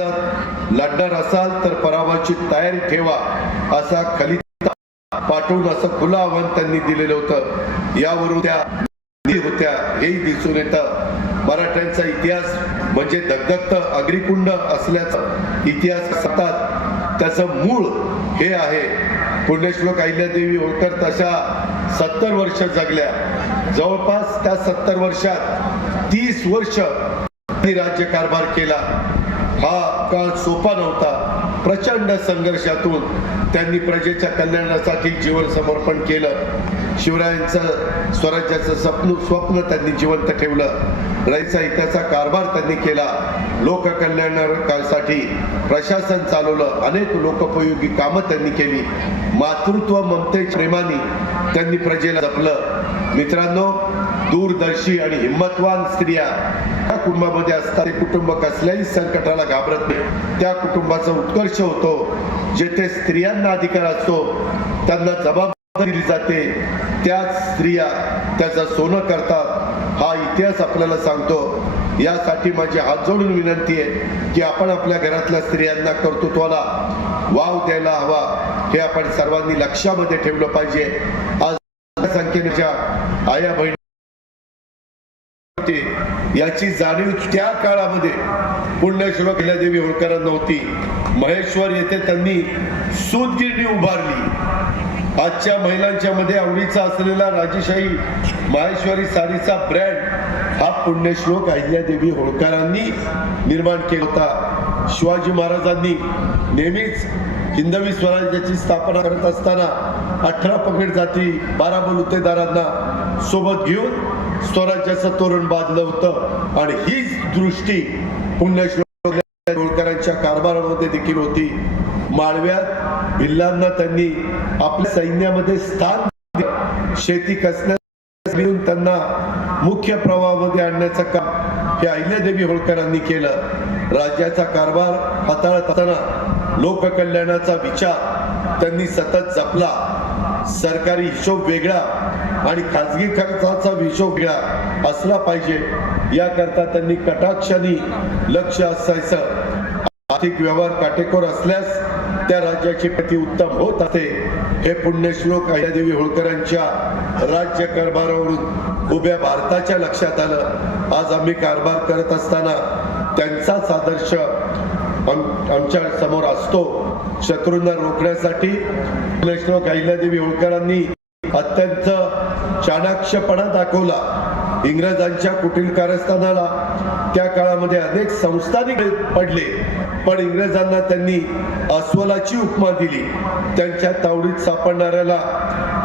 लढणार असाल तर पराभवाची तयारी ठेवा असा खलिता पाठवून असं खुलं आव्हान त्यांनी दिलेलं होतं। यावरून त्या होत्या हेही दिसून येतं। मराठ्यांचा इतिहास म्हणजे दगदगत अग्निकुंड असल्याचा इतिहास सांगतात। त्याचं मूळ हे आहे। पुण्यश्लोक अहिल्यादेवी होळकर तशा 70 वर्ष जगल्या। जवळपास त्या 70 वर्षात 30 वर्ष राज्यकारभार केला। हा काळ सोपा नव्हता। प्रचंड संघर्षातून त्यांनी प्रजेच्या कल्याणासाठी जीवन समर्पण केलं। शिवरायांचं स्वराज्याचं स्वप्न त्यांनी जिवंत ठेवलं। रयचा हिताचा कारभार त्यांनी केला। लोककल्याणासाठी प्रशासन चालवलं। अनेक लोकोपयोगी कामं त्यांनी केली। मातृत्व ममतेच्या प्रेमाने त्यांनी प्रजेला जपलं। मित्रांनो, दूरदर्शी आणि हिम्मतवान स्त्रिया त्या कुटुंबामध्ये असतात। ते कुटुंब कसल्याही संकटाला घाबरत नाही। त्या कुटुंबाचा उत्कर्ष होतो जेथे स्त्रियांना अधिकार असतो, त्यांना जबाबदारी दिली जाते। त्याच स्त्रिया त्याचं सोनं करतात। हा इतिहास आपल्याला सांगतो। यासाठी माझी हात जोडून विनंती आहे की आपण आपल्या घरातल्या स्त्रियांना कर्तृत्वाला वाव द्यायला हवा। हे आपण सर्वांनी लक्षामध्ये ठेवलं पाहिजे। आज संख्येच्या आया बहिणी याची जाणीव त्या काळामध्ये पुण्यश्लोक अहिल्यादेवी होळकरांना नव्हती। महेश्वर येथे त्यांनी सूतगिरणी उभारली। आजच्या महिलांच्या मध्ये आवडीचा असलेला राजेशाही माहेश्वरी साडीचा ब्रँड हा पुण्यश्लोक अहिल्यादेवी होळकरांनी निर्माण केला होता। शिवाजी महाराजांनी नेहमीच हिंदवी स्वराज्याची स्थापना करत असताना 18 पगड जाती 12 बलुतेदारांना सोबत घेऊन स्वराज्याचं तोरण बांधलं होतं। आणि हीच दृष्टी पुण्यश्लोक होळकरांच्या कारभारामध्ये देखील होती। माळव्यात भिल्लांना त्यांनी आपल्या सैन्यामध्ये स्थान दिलं। शेती कसण्यास घेऊन त्यांना मुख्य प्रवाहामध्ये आणण्याचं काम हे अहिल्यादेवी होळकरांनी केलं। राज्याचा कारभार हाताळत असताना लोककल्याणाचा विचार त्यांनी सतत जपला। सरकारी हिशोब वेगळा आणि खाजगी खर्चाचा हिशोब वेगळा असला पाहिजे याकरता त्यांनी कटाक्षाने लक्ष असायचं। आर्थिक व्यवहार काटेकोर असल्यास त्या राज्याची प्रगती उत्तम होत असते। हे पुण्यश्लोक अहिल्यादेवी होळकरांच्या राज्य कारभारावरून उभ्या भारताच्या लक्षात आलं। आज आम्ही कारभार करत असताना त्यांचाच आदर्श आमच्या समोर असतो। शत्रूंना रोखण्यासाठी पुण्यश्लोक अहिल्यादेवी होळकरांनी अत्यंत चाणाक्षपणा दाखवला। इंग्रजांच्या कुटील कारस्थानाला त्या काळामध्ये अनेक संस्थानिक पडले, पण इंग्रजांना त्यांनी अस्वलाची उपमा दिली। त्यांच्या तावडीत सापडणाऱ्याला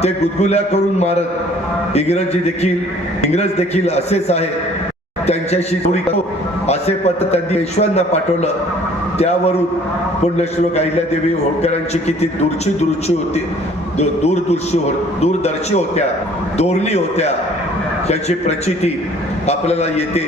ते गुदगुल्या करून मारत। इंग्रज देखील असेच आहे, त्यांच्याशी जोडी असे पत्र त्यांनी पेशव्यांना पाठवलं। त्यावरून पुण्यश्लोक अहिल्यादेवी होळकरांची किती दूरदर्शी होत्या, धोरणी होत्या याची प्रचिती आपल्याला येते।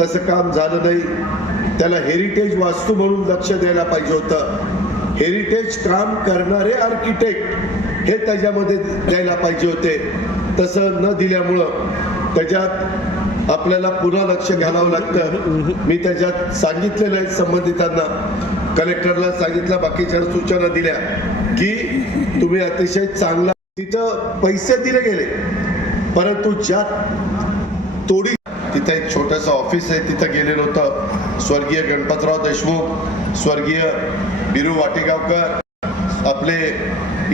तसं काम झालं नाही। त्याला हेरिटेज वास्तू म्हणून लक्ष द्यायला पाहिजे होतं। हेरिटेज काम करणारे आर्किटेक्ट हे त्याच्यामध्ये द्यायला पाहिजे होते। तसं न दिल्यामुळं त्याच्यात आपल्याला पुन्हा लक्ष घालावं लागतं। मी त्याच्यात सांगितलेलं आहे संबंधितांना, कलेक्टरला सांगितलं, बाकीच्या सूचना दिल्या की तुम्ही अतिशय चांगला तिथं पैसे दिले गेले, परंतु ज्या तोडी तिथे एक छोटंसं ऑफिस आहे, तिथं गेलेलं होतं। स्वर्गीय गणपतराव देशमुख, स्वर्गीय बिरू वाटेगावकर, आपले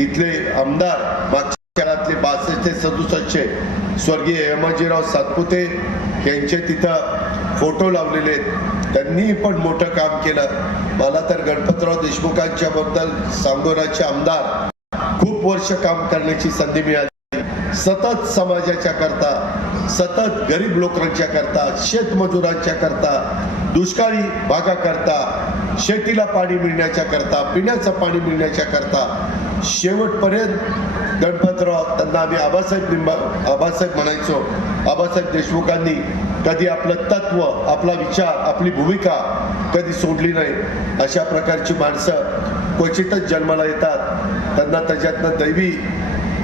इथले आमदार मागच्या काळातले 62 ते 67 स्वर्गीय हेमाजीराव सातपुते यांचे तिथं फोटो लावलेले आहेत। त्यांनी पण मोठं काम केलं। मला तर गणपतराव देशमुखांच्या बद्दल सांगोलाचे आमदार खूप वर्ष काम करण्याची संधी मिळाली। सतत समाजाच्या करता, सतत गरीब लोकांच्या करता, शेतमजुरांच्या करता, दुष्काळी भागाकरता, शेतीला पाणी मिळण्याच्या करता, पिण्याचं पाणी मिळण्याच्या करता शेवटपर्यंत गणपतराव, त्यांना आम्ही आबासाहेब म्हणायचो, आबासाहेब देशमुखांनी कधी आपलं तत्व, आपला विचार, आपली भूमिका कधी सोडली नाही। अशा प्रकारची माणसं क्वचितच जन्माला येतात। त्यांना त्याच्यातनं दैवी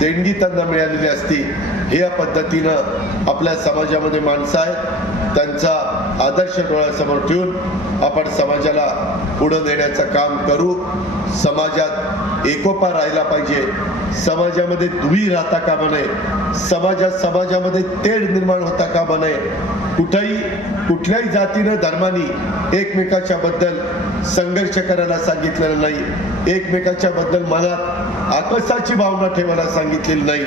देणगी त्यांना मिळालेली असती। हे या पद्धतीनं आपल्या समाजामध्ये माणसं आहेत। त्यांचा आदर्श डोळ्यासमोर ठेवून आपण समाजाला पुढे नेण्याचं काम करू. समाजात एकोपा राहिला पाहिजे. समाजामध्ये दुही राहता कामा नये. समाजामध्ये तेढ निर्माण होता कामा नये. कुठल्याही जातीनं धर्मानी एकमेकाच्या बद्दल संघर्ष करायला सांगितलेलं नाही. एकमेकाच्या बद्दल मनात आकसाची भावना ठेवायला सांगितलेली नाही.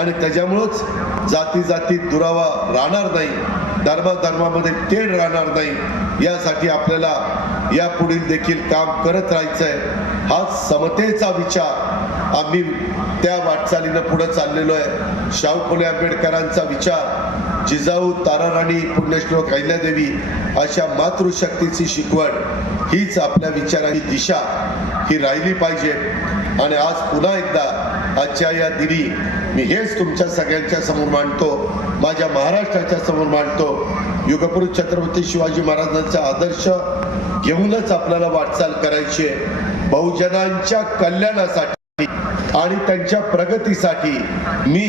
आणि त्याच्यामुळंच जातीत दुरावा राहणार नाही. धर्मामध्ये तेढ राहणार नाही. यासाठी आपल्याला यापुढील देखील काम करत राहायचंय. हा समतेचा विचार आम्ही त्या वाटचालीनं पुढे चाललेलो आहे. शाहू फुले आंबेडकरांचा विचार, जिजाऊ, ताराराणी, पुण्यश्लोक अहिल्यादेवी अशा मातृशक्तीची शिकवण हीच आपल्या विचारांची दिशा ही राहिली पाहिजे. आणि आज पुन्हा एकदा आजच्या या दिनी मी हेच तुमच्या सगळ्यांच्या समोर मांडतो, माझ्या महाराष्ट्राच्या समोर मांडतो. युगपुरुष छत्रपती शिवाजी महाराजांचा आदर्श घेऊनच आपल्याला वाटचाल करायची आहे. बहुजनांच्या कल्याणासाठी आणि त्यांच्या प्रगतीसाठी मी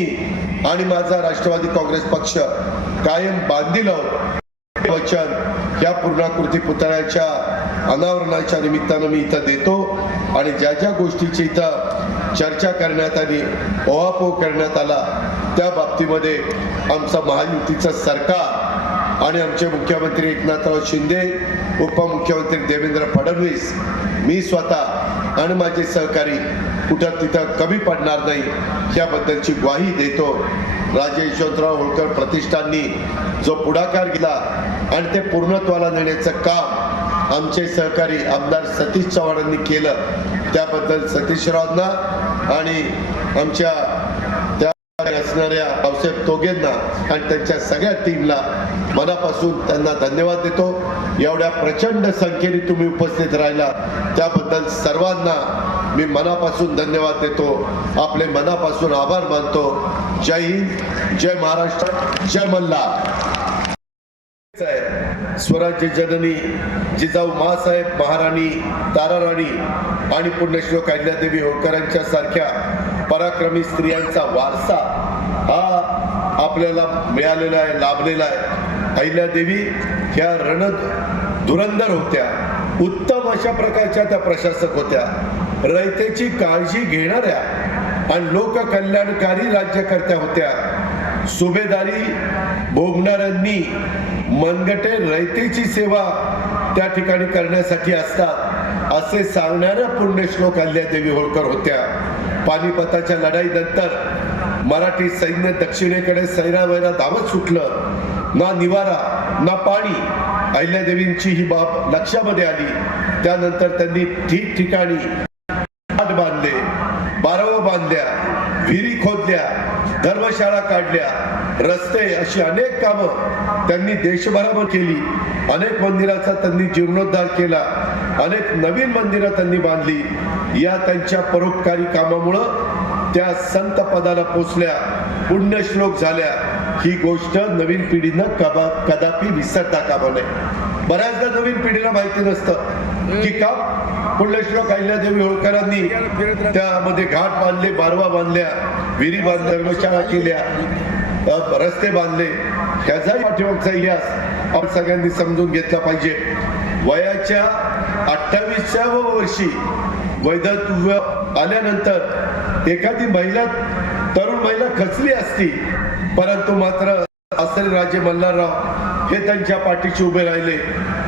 आणि माझा राष्ट्रवादी काँग्रेस पक्ष कायम बांधील आहोत. वचन या पूर्णाकृती पुतळ्याच्या अनावरणाच्या निमित्तानं मी इथं देतो. आणि ज्या गोष्टीची इथं चर्चा करण्यात आली, ओहापोह करण्यात आला, त्या बाबतीमध्ये आमचं महायुतीचं सरकार आणि आमचे मुख्यमंत्री एकनाथराव शिंदे, उपमुख्यमंत्री देवेंद्र फडणवीस, मी स्वतः आणि माझे सहकारी कुठं तिथं कमी पडणार नाही याबद्दलची ग्वाही देतो. राजे यशवंतराव होळकर प्रतिष्ठाननी जो पुढाकार घेतला आणि ते पूर्णत्वाला नेण्याचं काम आमचे सहकारी आमदार सतीश चव्हाणांनी केलं, त्याबद्दल सतीशरावांना आणि आमच्या त्या असणाऱ्या रावसाहेब तोगेंना आणि त्यांच्या सगळ्या टीमला मनापासून त्यांना धन्यवाद देतो. एवढ्या प्रचंड संख्येने तुम्ही उपस्थित राहिला त्याबद्दल सर्वांना मी मनापासून धन्यवाद देतो. आपले मनापासून आभार मानतो. जय हिंद, जय महाराष्ट्र, जय मल्हार. स्वराज्य जननी जिजाऊ माँसाहेब महाराणी, ताराराणी आणि पुण्यश्लोक अहिल्यादेवी होळकरांच्या सारख्या पराक्रमी स्त्रियांचा वारसा हा आपल्याला मिळालेला आहे, लाभलेला आहे. अहिल्यादेवी ह्या रणधुरंधर होत्या. उत्तम अशा प्रकारच्या त्या प्रशासक होत्या. रयतेची काळजी घेणाऱ्या आणि लोककल्याणकारी राज्यकर्त्या होत्या. सुभेदारी भोगणाऱ्यांनी मनगटे रयतेची सेवा त्या ठिकाणी करण्यासाठी असतात असे सांगणाऱ्या पुण्यश्लोक अहिल्यादेवी होळकर होत्या. पानिपताच्या लढाईनंतर मराठी सैन्य दक्षिणेकडे सैरावैरा धावत सुटलं. ना निवारा ना पाणी. अहिल्यादेवींची ही बाब लक्षामध्ये आली. त्यानंतर त्यांनी ठिकठिकाणी बांधले, बारवं बांधल्या, विहिरी खोदल्या, धर्मशाळा काढल्या, रस्ते, अशी अनेक कामं त्यांनी देशभरामध्ये केली. अनेक मंदिराचा त्यांनी जीर्णोद्धार केला. अनेक नवीन मंदिरं त्यांनी बांधली. या त्यांच्या परोपकारी कामामुळं त्या संत पदाला पोचल्या, पुण्यश्लोक झाल्या. ही गोष्ट नवीन पिढीनं कदापि विसरता कामा नये. बऱ्याचदा नवीन पिढीला माहिती नसतं की का पुण्यश्लोक अहिल्यादेवी होळकरांनी त्यामध्ये घाट बांधले, बारवा बांधल्या, विहिरी बांधल्या, धर्मशाळा केल्या, रस्ते बांधले. ह्याचाही पाठीमागचा इतिहास आपण सगळ्यांनी समजून घेतला पाहिजे. वयाच्या 28व्या वर्षी वैधत्व आल्यानंतर एखादी महिला, तरुण महिला खचली असती, परंतु मात्र असरी राजे मल्हारराव हे त्यांच्या पाठीशी उभे राहिले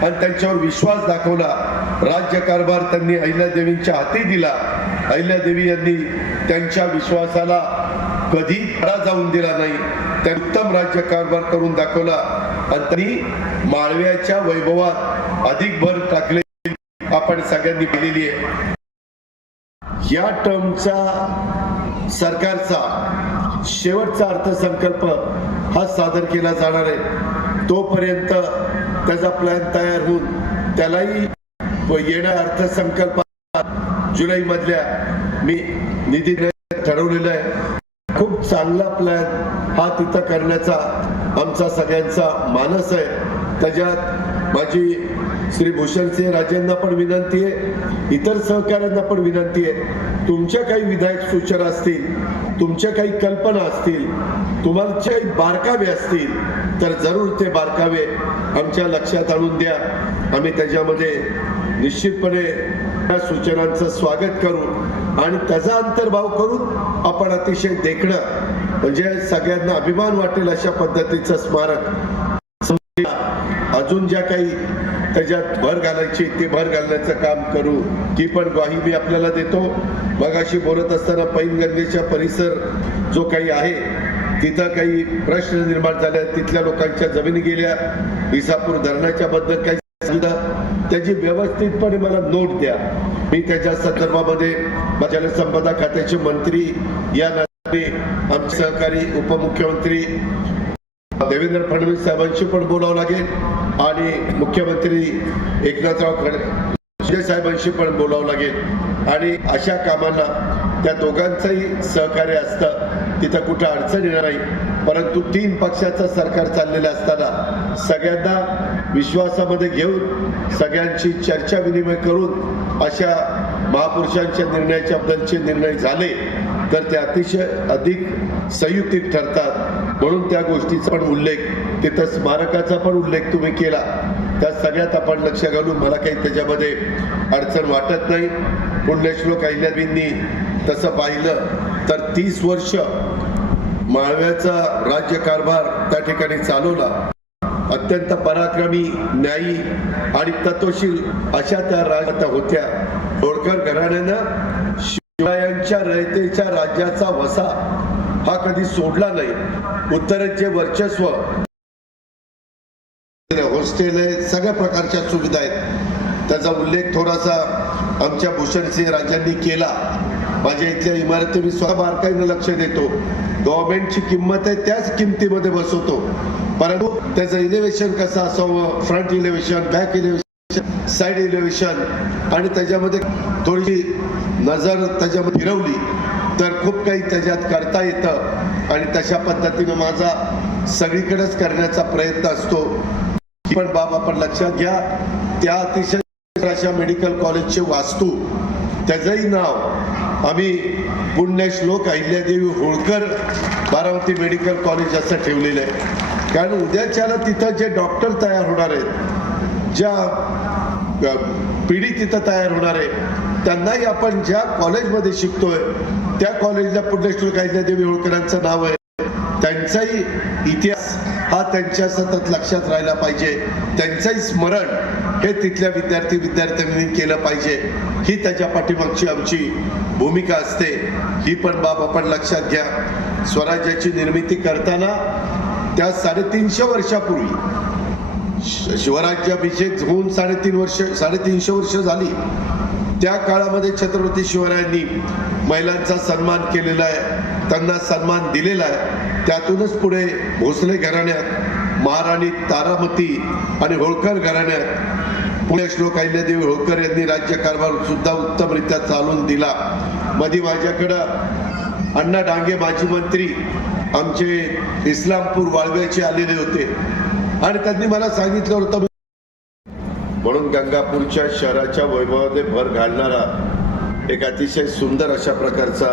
आणि त्यांच्यावर विश्वास दाखवला. राज्यकारभार त्यांनी अहिल्यादेवींच्या हाती दिला. अहिल्यादेवी यांनी त्यांच्या विश्वासाला कधी तडा जाऊन दिला नाही. त्यांनी उत्तम राज्यकारभार करून दाखवला आणि त्यांनी माळव्याच्या वैभवात अधिक भर टाकले. आपण सगळ्यांनी केलेली आहे. या टर्मचा सरकारचा शेवटचा अर्थसंकल्प हा सादर केला जाणार आहे. तोपर्यंत त्याचा प्लॅन तयार होऊन त्यालाही येण्या अर्थसंकल्पात जुलै मधल्या मी निधी ठरवलेला आहे. खूप चांगला प्लॅन हा तिथं करण्याचा आमचा सगळ्यांचा मानस आहे. त्याच्यात माझी श्री भूषणसिंह राजेंना पण विनंती आहे, इतर सहकाऱ्यांना पण विनंती आहे, तुमच्या काही विधायक सूचना असतील, तुमच्या काही कल्पना असतील, तुम्हाला काही बारकावे असतील तर जरूर ते बारकावे आमच्या लक्षात आणून द्या. आम्ही त्याच्यामध्ये निश्चितपणे त्या सूचनांचं स्वागत करू आणि त्याचा अंतर्भाव करून आपण अतिशय देखणं म्हणजे सगळ्यांना अभिमान वाटेल अशा पद्धतीचं स्मारक अजून ज्या काही त्याच्यात भर घालायची ते भर घालण्याचं काम करू ही पण ग्वाही मी आपल्याला देतो. मगाशी बोलत असताना पैनगंगेच्या परिसर जो काही आहे तिथं काही प्रश्न निर्माण झाले, तिथल्या लोकांच्या जमिनी गेल्या, इसापूर धरणाच्या बद्दल काही सांगितलं, त्याची व्यवस्थितपणे मला नोट द्या. मी त्याच्या संदर्भामध्ये जलसंपदा खात्याचे मंत्री या नात्याने आमचे सहकारी उपमुख्यमंत्री देवेंद्र फडणवीस साहेबांशी पण बोलावं लागेल आणि मुख्यमंत्री एकनाथराव खडसे साहेबांशी पण बोलावं लागेल आणि अशा कामांना त्या दोघांचंही सहकार्य असतं तिथं कुठं अडचण येणार नाही. परंतु 3 पक्षाचं सरकार चाललेलं असताना सगळ्यांना विश्वासामध्ये घेऊन सगळ्यांची चर्चा विनिमय करून अशा महापुरुषांच्या निर्णयाच्या बद्दलचे निर्णय झाले तर ते अतिशय अधिक संयुक्तिक ठरतात. म्हणून त्या गोष्टीचा पण उल्लेख तिथं स्मारकाचा पण उल्लेख तुम्ही केला, त्या सगळ्यात आपण लक्ष घालून मला काही त्याच्यामध्ये अडचण वाटत नाही. पुण्यश्लोक अहिल्यादेवींनी तसं पाहिलं तर 30 वर्ष माळव्याचा राज्यकारभार त्या ठिकाणी चालवला. अत्यंत पराक्रमी, न्यायी आणि तत्वशील अशा त्या राजमाता होत्या. होळकर घराण्यानं शिवरायांच्या रयतेच्या राज्याचा वसा हा कधी सोडला नाही. उत्तरेचे वर्चस्व, हॉस्टेल आहे, सगळ्या प्रकारच्या सुविधा आहेत. त्याचा उल्लेख थोडासा आमच्या भूषणसिंह राजांनी केला. माझ्या इथल्या इमारती मी स्वतः बारकाईनं लक्ष देतो. गव्हर्नमेंटची किंमत आहे त्याच किमतीमध्ये बसवतो, परंतु त्याचं इलेव्हेशन कसं असावं, front elevation, back elevation, side elevation आणि त्याच्यामध्ये थोडीशी नजर त्याच्यामध्ये फिरवली तर खूप काही त्याच्यात करता येतं आणि तशा पद्धतीनं माझा सगळीकडेच करण्याचा प्रयत्न असतो. ही पण बाब आपण लक्षात घ्या. त्या अतिशय अशा मेडिकल कॉलेजचे वास्तू त्याचंही नाव आम्ही पुण्यश्लोक अहिल्यादेवी होळकर बारामती मेडिकल कॉलेज असं ठेवलेलं आहे. कारण उद्याच्याला तिथं जे डॉक्टर तयार होणार आहेत, ज्या पिढी तिथं तयार होणार आहे त्यांनाही आपण ज्या कॉलेजमध्ये शिकतोय त्या कॉलेजला पुण्यश्लोक अहिल्यादेवी होळकरांचं नाव आहे. त्यांचाही इतिहास हा त्यांच्या सतत लक्षात राहिला पाहिजे. त्यांचंही स्मरण हे तिथल्या विद्यार्थ्यांनी केलं पाहिजे. ही त्याच्या पाठीमागची आमची भूमिका असते. ही पण बाब आपण लक्षात घ्या. स्वराज्याची निर्मिती करताना त्या 350 वर्षापूर्वी शिवराज्याभिषेक होऊन 350 वर्ष झाली. त्या काळामध्ये छत्रपती शिवरायांनी महिलांचा सन्मान केलेला आहे, त्यांना सन्मान दिलेला आहे. त्यातूनच पुढे भोसले घराण्यात, महाराणी तारामती आणि होळकर घराण्यात पुण्यश्लोक अहिल्यादेवी होळकर यांनी राज्यकारभार सुद्धा उत्तमरित्या चालवून दिला. मध्ये माझ्याकडं अण्णा डांगे माजी मंत्री आमचे इस्लामपूर वाळव्याचे आलेले होते आणि त्यांनी मला सांगितलं होतं म्हणून गंगापूरच्या शहराच्या वैभवामध्ये भर घालणारा एक अतिशय सुंदर अशा प्रकारचा